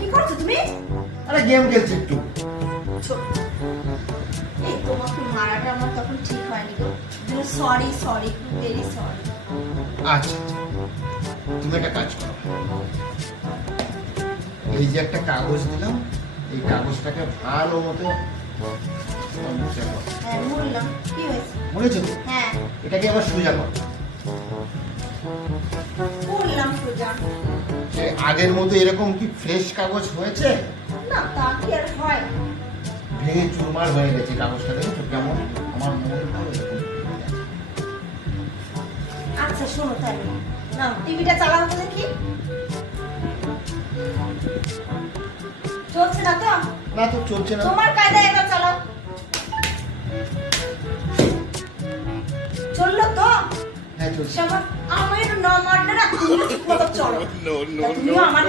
কি করছ তুমি? আরে গেম খেলছি একটু। এই তোমাকে মারাটা আমার তখন ঠিক হয়নি গো। সরি সরি ভেরি সরি আচ্ছা। তুমি একটা কাজ করো। এই যে একটা কাগজ দিলাম এই কাগজটাকে ভালো মতো মুছে নাও। হ্যাঁ তো? হ্যাঁ। এটাকে আবার সোজা করো? বললাম সোজা। আগের মতো এরকম কি ফ্রেশ কাগজ হয়েছে? না তা কি আর হয়? ভেঙে চুরমার হয়ে গেছে কাগজটা দেখেছ কেমন? আমার মনটাও এরকম আচ্ছা শোনো তাহলে। না টিভিটা চালাও তো দেখি। চলছে না তো? না তো চলছে না। তোমার কায়দায় একবার চালাও। চলল তো? হ্যাঁ চলছে। আমার আমার না ঠিক মতো চলো তুমিও আমার